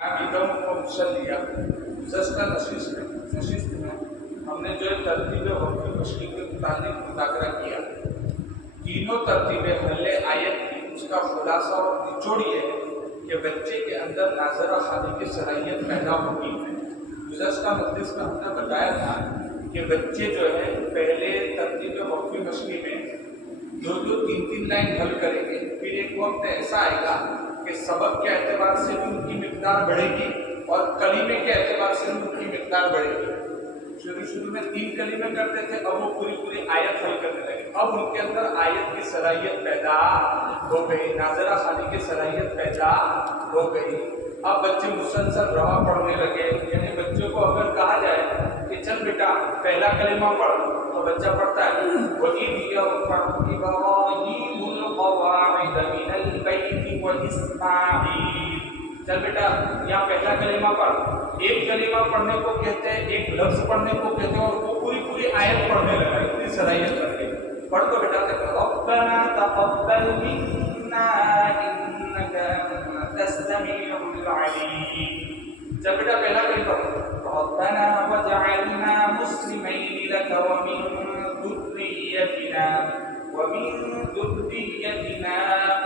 گزشتہ نشست میں ہم نے جو ترتیب وقفی مشقی کے متعلق مذاکرہ کیا، تینوں ترتیبیں حل آیت کی اس کا خلاصہ اور نچوڑ یہ ہے کہ بچے کے اندر ناظرہ خوانی کی صلاحیت پیدا ہوتی ہے۔ گزشتہ مجلس میں ہم نے بتایا تھا کہ بچے جو ہے پہلے ترتیب وقفی مشقی میں دو تین لائن حل کریں گے، پھر ایک وقت ایسا آئے گا کہ سبق کے اعتبار سے بھی ان کی مقدار بڑھے گی اور کلیمے کے اعتبار سے بھی ان کی مقدار بڑھے گی۔ شروع میں 3 کلیمے کرتے تھے، اب وہ پوری آیت حل کرنے لگے۔ اب ان کے اندر آیت کی صلاحیت پیدا ہو گئی، ناظرہ خوانی کی صلاحیت پیدا ہو گئی۔ اب بچے مسلسل رواں پڑھنے لگے، یعنی بچوں کو اگر کہا جائے کہ چل بیٹا پہلا کلمہ پڑھ تو بچہ پڑھتا ہے وَإِذْ يَرْفَعُ إِبْرَاهِيمُ الْقَوَاعِدَ مِنَ الْبَيْتِ وَإِسْمَاعِيلُ، چل بیٹا یہاں پہلا کلمہ پڑھ۔ ایک کلمہ پڑھنے کو کہتے ہیں، ایک لفظ پڑھنے کو کہتے ہیں، اور وہ پوری آیت پڑھنے لگا، اتنی صلاحیت رکھے۔ پڑھ تو بیٹا رَبَّنَا تَقَبَّلْ مِنَّا إِنَّكَ أَنتَ السَّمِيعُ الْعَلِيمُ، چل بیٹا پہلا کلمہ پڑھ۔ رَبَّنَا وَاجْعَلْنَا مُسْلِمَيْنِ لَكَ وَمِن ذُرِّيَّتِنَا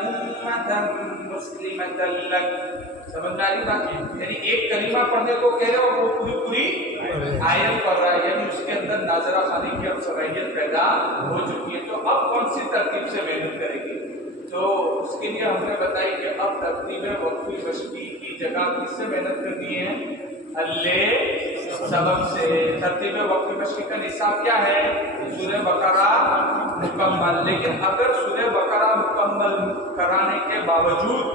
أُمَّةً مُسْلِمَةً لَكَ۔ سمجھ میں آ رہی بات؟ یعنی ایک کلمہ پڑھنے کو کہہ رہے اور وہ پوری آیت پڑھ رہا ہے، یعنی اس کے اندر ناظرہ خوانی کی اب صلاحیت پیدا ہو چکی ہے۔ تو اب کون سی ترتیب سے محنت کرے گی؟ تو اس کے لیے ہم نے بتائی کہ اب ترتیب وقفی مشقی کی جگہ کس سے محنت کرنی ہے؟ حل سبق سے۔ ترتیب وقفی مشقی کا نصاب کیا ہے؟ سورہ بقرہ مکمل۔ لیکن اگر سورہ بقرہ مکمل کرانے کے باوجود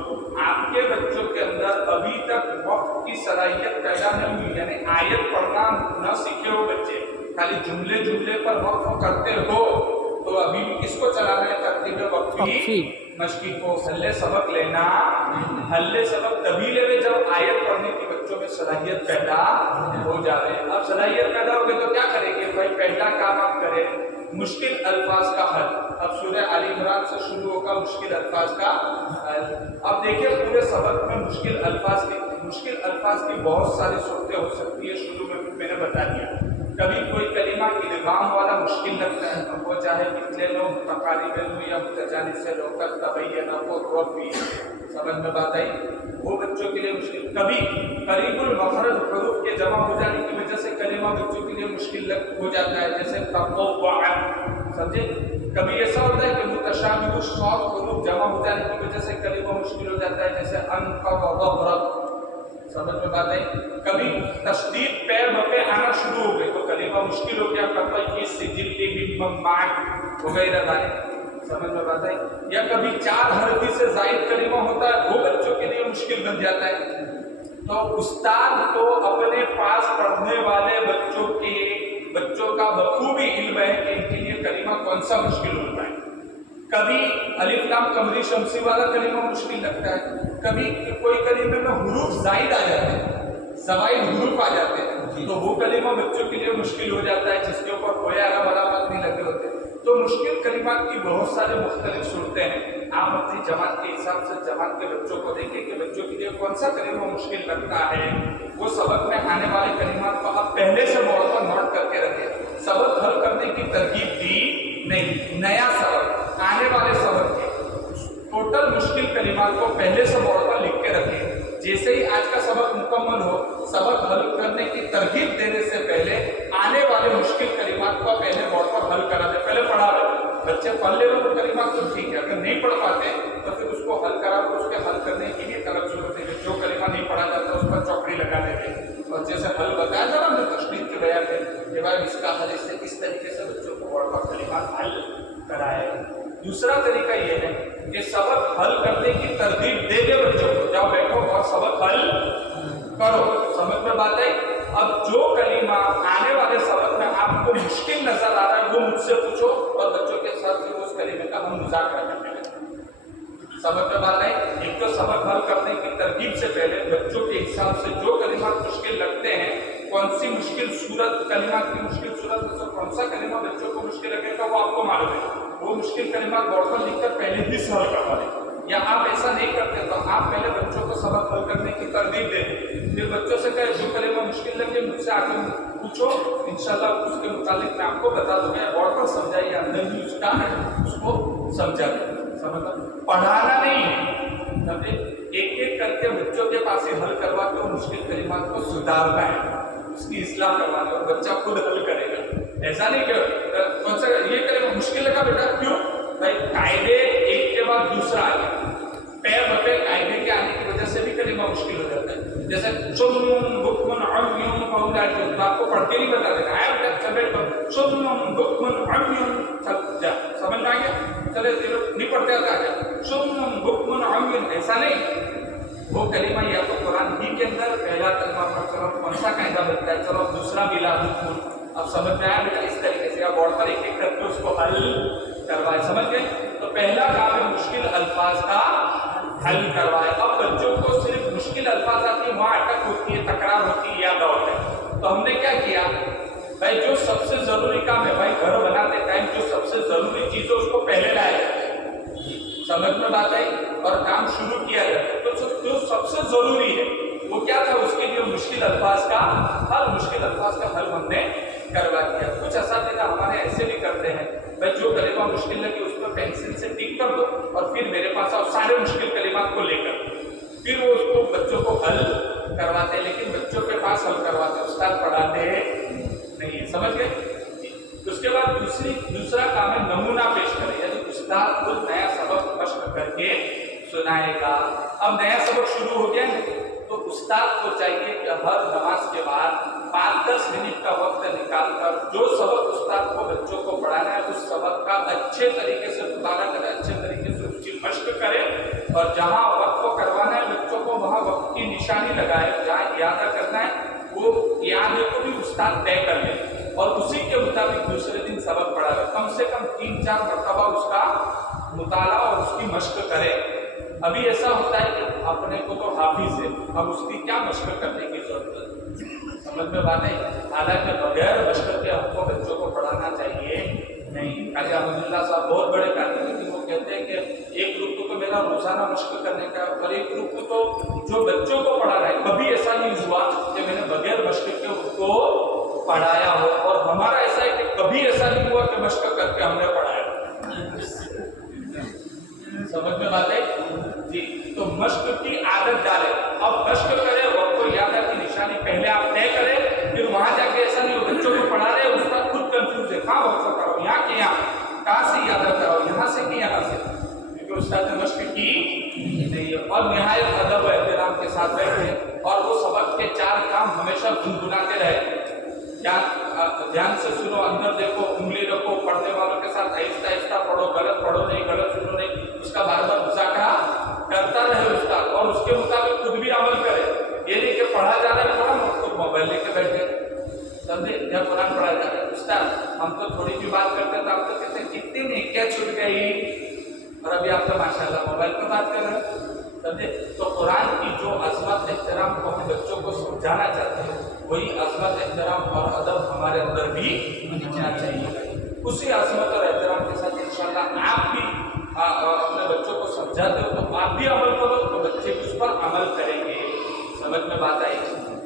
آپ کے بچوں کے اندر ابھی تک وقف کی صلاحیت پیدا نہیں ہوئی، یعنی آیت پڑھنا نہ سیکھے ہو بچے، خالی جملے پر وقف کرتے ہو، تو ابھی بھی کس کو چلانا ہے؟ ترتیب وقفی مشقی کو۔ حل سبق لینا، حل سبق تبھی لے جب آیت پڑھنے کی بچوں میں صلاحیت پیدا ہو جائے۔ اب صلاحیت پیدا ہو گئی تو کیا کریں گے بھائی؟ پہلا کام آپ کریں مشکل الفاظ کا حل۔ اب سورہ آل عمران سے شروع ہوگا مشکل الفاظ کا حل۔ اب دیکھیں پورے سبق میں مشکل الفاظ کی بہت ساری صورتیں ہو سکتی ہے۔ شروع میں نے بتا دیا، کبھی کوئی کلمہ ادغام والا مشکل لگتا ہے، اب وہ چاہے مثلے لو، متقاربین ہو یا متجانسین ہو، قد تبین ہو، ربی، سمجھ میں بات آئی؟ وہ بچوں کے لیے مشکل۔ کبھی قریب المخرج حروف کے جمع ہو جانے کی وجہ سے کلمہ بچوں کے لیے مشکل ہو جاتا ہے، جیسے تطوع، سمجھے؟ کبھی ایسا ہوتا ہے کہ متشابہ الصوت حروف جمع ہو جانے کی وجہ سے کلمہ مشکل ہو جاتا ہے، جیسے انقض ظہرک، سمجھ میں بات آئی؟ کبھی تشدید پیر بپے آنا شروع ہو گئی تو کلمہ مشکل ہو گیا، قطعی سجل من معک وغیرہ ذالک، سمجھ میں بات آئی؟ یا کبھی 4 حرفی سے زائد کلمہ ہوتا ہے، وہ بچوں کے لیے مشکل بن جاتا ہے۔ تو استاد کو اپنے پاس پڑھنے والے بچوں کا بخوبی علم ہے کہ ان کے لیے کلمہ کون سا مشکل ہوتا ہے۔ کبھی الف لام قمری شمسی والا کلمہ مشکل لگتا ہے، کبھی کوئی کلمے میں حروف زائد آ جاتے ہیں، زوائد حروف آ جاتے ہیں، تو وہ کلمہ بچوں کے لیے مشکل ہو جاتا ہے، جس کے اوپر کوئی علامت علامت نہیں لگے ہوتے۔ تو مشکل کلمات کی بہت سارے مختلف صورتیں ہیں۔ آپ اپنی جماعت کے حساب سے جماعت کے بچوں کو دیکھیں کہ بچوں کے لیے کون سا کلمہ مشکل لگتا ہے، وہ سبق میں آنے والے کلمات کو آپ پہلے سے بورڈ پر نوٹ کر کے رکھیں۔ سبق حل کرنے کی ترغیب دی نہیں، نیا سبق آنے والے سبق کے ٹوٹل مشکل کلمات کو پہلے سے بورڈ پر لکھ کے رکھیں۔ جیسے ہی آج کا سبق مکمل ہو، سبق حل کرنے کی ترغیب دینے سے پہلے آنے والے مشکل کلمات کو پہلے بورڈ پر حل کرا دیں، پہلے پڑھا لیں۔ بچے پڑھ لے وہ کلمات تو ٹھیک ہے، اگر نہیں پڑھ پاتے تو پھر اس کو حل کرا تو اس کے حل کرنے کی بھی الگ صورت ہے۔ جو کلمہ نہیں پڑھا جاتا اس پر چوکڑی لگا دیتے، اور جیسے حل بتایا تھا نا ہم نے تشریح کے بیان میں کہ بھائی اس کا حل اس طریقے سے بچوں کو بورڈ پر کلمات حل کرائے۔ دوسرا طریقہ یہ ہے کہ سبق حل کرنے کی ترغیب دے دے بچوں کو، جاؤ بیٹھو اور سبق حل کرو، سمجھ میں بات آئی؟ اب جو کلمہ آنے والے سبق میں آپ کو مشکل نظر آ رہا ہے وہ مجھ سے پوچھو، اور بچوں کے ساتھ پھر اس کلمے کا ہم مذاکرہ کرنے لگیں۔ سمجھ میں بات آئی؟ ایک تو سبق حل کرنے کی ترغیب سے پہلے بچوں کے حساب سے جو کلمات مشکل لگتے ہیں، کون سی مشکل صورت، کلمات کی مشکل صورت میں سے کون سا کلمہ بچوں کو مشکل لگے گا وہ آپ کو معلوم ہے، وہ مشکل کلمات بورڈ پر لکھ کر پہلے ہی سال کروا دیں۔ یا آپ ایسا نہیں کرتے تو آپ پہلے بچوں کو سبق حل کرنے کی ترغیب دیں، پھر بچوں سے کہیں جو کلمہ مشکل لگے مجھ سے آگے پوچھو، انشاءاللہ اس کے متعلق میں آپ کو بتا دوں گا، بورڈ پر سمجھائیے، اندر بھی اس کا ہے اس کو سمجھا دیں، سمجھا پڑھانا نہیں ہے، سمجھے ایک ایک کر کے بچوں کے پاس ہی حل کروا کے مشکل کلمات کو سدھارنا ہے، اس کی اصلاح کروانا ہے، بچہ خود حل کرے گا، ایسا نہیں کہ کون سا یہ کلمہ مشکل لگا بیٹا کیوں بھائی قاعدے ایک کے بعد دوسرا آ گیا، پیر بتے قاعدے کے آنے کی وجہ سے بھی کلمہ مشکل ہو جاتا ہے، جیسے سم بکمن عمیون فاولئک، تو آپ کو پڑھ کے نہیں بتا دینا ہے بیٹا چل بیٹھ سم بکمن عمیون سب جا سمجھ میں آ گیا، چلے نہیں پڑھتے آتا ہے سم بکمن عمیون، ایسا نہیں، وہ کلمہ یا تو قرآن ہی کے اندر پہلا کلمہ پڑھ کر کون سا قاعدہ بنتا ہے، چلو دوسرا ملا بالکل اب سمجھ میں آیا بیٹا، اس طریقے سے آپ بورڈ پر ایک ایک کر کے اس کو حل کروائے، سمجھ گئے؟ تو پہلا کام ہے مشکل الفاظ کا حل کروائے، اب بچوں کو صرف مشکل الفاظ آتی ہے وہاں اٹک ہوتی ہے، تکرار ہوتی ہے، یاد آؤٹ ہے، تو ہم نے کیا کیا بھائی جو سب سے ضروری کام ہے بھائی گھر بناتے ٹائم جو سب سے ضروری چیز ہے اس کو پہلے لایا جاتا ہے، سمجھ میں بات آئی، اور کام شروع کیا جاتا ہے، تو جو سب سے ضروری ہے وہ کیا تھا، اس کے لیے مشکل الفاظ کا حل ہم نے کروا دیا۔ کچھ اساتذہ ہمارے ایسے بھی کرتے ہیں بھائی جو کلمہ مشکل لگے اس کو پینسل سے ٹک کر دو اور پھر میرے پاس آؤ سارے مشکل کلمات کو لے کر، پھر وہ اس کو بچوں کو حل کرواتے ہیں، لیکن بچوں کے پاس حل کرواتے استاد پڑھاتے نہیں، سمجھ گئے؟ اس کے بعد دوسرا کام ہے نمونہ پیش کرے، یعنی استاد خود نیا سبق مشق کر کے سنائے گا۔ اب نیا سبق شروع ہو گیا ہے تو استاد کو چاہیے کہ ہر نماز کے بعد 5-10 منٹ کا وقت نکال کر جو سبق استاد کو بچوں کو پڑھانا ہے اس سبق کا اچھے طریقے سے مطالعہ کرے، اچھے طریقے سے اس کی مشق کرے، اور جہاں وقت کو کروانا ہے بچوں کو وہاں وقت کی نشانی لگائے، جہاں اعادہ کرنا ہے وہ اعادے کو بھی استاد طے کر لے اور اسی کے مطابق دوسرے دن سبق پڑھائے، کم سے کم 3-4 مرتبہ اس کا مطالعہ اور اس کی مشق کرے۔ ابھی ایسا ہوتا ہے کہ اپنے کو تو حافظ ہے، اب اس کی کیا مشق کرنے کی ضرورت ہے، سمجھ میں بات ہے؟ حالانکہ بغیر مشق کے ہم کو بچوں کو پڑھانا چاہیے نہیں۔ قاری احمد اللہ صاحب بہت بڑے قاری ہیں، لیکن وہ کہتے ہیں کہ ایک رکوع تو میرا روزانہ مشق کرنے کا اور ایک رکوع تو جو بچوں کو پڑھا رہا ہے، کبھی ایسا نہیں ہوا کہ میں نے بغیر مشق کے ان کو پڑھایا ہو، اور ہمارا ایسا ہے کہ کبھی ایسا نہیں ہوا کہ مشق کر کے ہم نے پڑھایا، سمجھ میں بات ہے جی؟ تو مشق کی عادت ڈالے، اب مشق کرے، وقت کو اعادہ کی نشانی پہلے آپ طے کریں، پھر وہاں جا کے ایسا نہیں ہو بچوں کو پڑھا رہے استاد خود کنفیوز ہے، کہاں وقت کرو، یہاں کے یہاں، کہاں سے اعادہ کرو، یہاں سے کہ یہاں سے، کیونکہ استاد نے مشق کی نہیں ہے، اور نہایت ادب و احترام کے ساتھ بیٹھے اور وہ سبق کے 4 کام ہمیشہ گنگناتے رہے، دھیان سے سنو، اندر دیکھو، انگلی رکھو، پڑھنے والوں کے ساتھ آہستہ آہستہ پڑھو، غلط پڑھو نہیں، غلط سنو نہیں، اس کا بار بار مذاکرہ کرتا رہے استاد، اور اس کے مطابق خود بھی عمل کرے، یہ نہیں کہ پڑھا جا رہا ہے قرآن اور خود موبائل لے کے بیٹھے، سمجھے؟ یا قرآن پڑھا جا رہا ہے، استاد ہم تو تھوڑی بھی بات کرتے تو آپ تو کہتے ہیں کتنی نیکیاں چھوٹ گئی، اور ابھی آپ تو ماشاءاللہ موبائل پہ بات کر رہے ہیں، سمجھے؟ تو قرآن کی جو عظمت احترام کو ہم بچوں کو سمجھانا چاہتے ہیں وہی عظمت احترام اور ادب ہمارے اندر بھی ہونا چاہیے، اسی عظمت اور احترام کے ساتھ انشاءاللہ آپ بھی اپنے بچوں کو سمجھاتے ہو تو آپ بھی عمل کرو تو بچے بھی اس پر عمل کریں گے، سمجھ میں بات آئی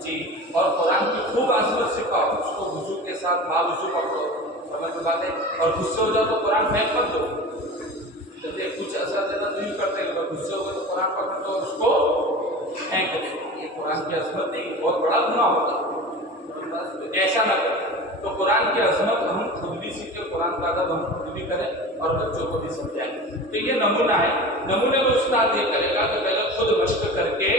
جی؟ اور قرآن کی خوب عظمت سکھاؤ، اس کو وضو کے ساتھ باوضو پکڑو، سمجھ میں بات ہے؟ اور غصے ہو جاؤ تو قرآن پھینک مت دو، کچھ اساتذہ تو یوں کرتے ہیں غصے ہو گئے تو قرآن پکڑ دو اور اس کو پھینک دو، یہ قرآن کی عظمت نہیں، بہت بڑا گناہ ہوتا ہے، ایسا نہ کریں۔ تو قرآن کی عظمت ہم خود بھی سیکھیں، قرآن کا ادب ہم خود بھی کریں اور بچوں کو بھی سمجھائیں، تو یہ نمونہ ہے۔ نمونے میں استاد یہ کرے گا کہ پہلے خود مشق کر کے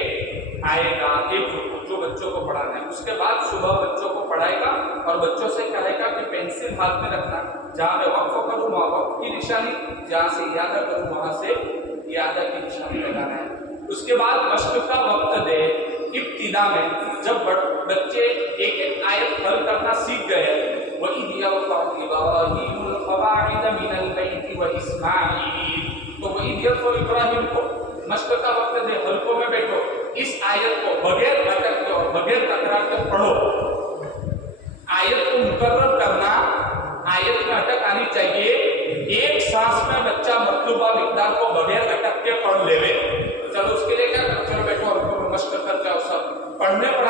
آئے گا ایک رکوع جو بچوں کو پڑھانا ہے، اس کے بعد صبح بچوں کو پڑھائے گا اور بچوں سے کہے گا کہ پینسل ہاتھ میں رکھنا، جہاں میں وقف کروں وہاں وقف کی نشانی، جہاں سے اعادہ کروں وہاں سے اعادہ کی نشانی لگانا ہے۔ اس کے بعد مشق کا وقت دے، ابتدا میں جب بچے ایک ایک آیت حل کرنا سیکھ گئے، وَإِذْ يَرْفَعُ إِبْرَاهِيمُ الْقَوَاعِدَ مِنَ الْبَيْتِ وَإِسْمَاعِيلُ، تو وَإِذْ يَرْفَعُ ابراہیم کو مشق کا وقت دے، حلقوں میں بیٹھو، اس آیت کو بغیر اٹک کے اور بغیر تکرار کے پڑھو، آیت کو مکرر کرنا، آیت میں اٹک آنی چاہیے، ایک سانس میں بچہ مطلوبہ مقدار کو بغیر اٹک کے پڑھ لے،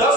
10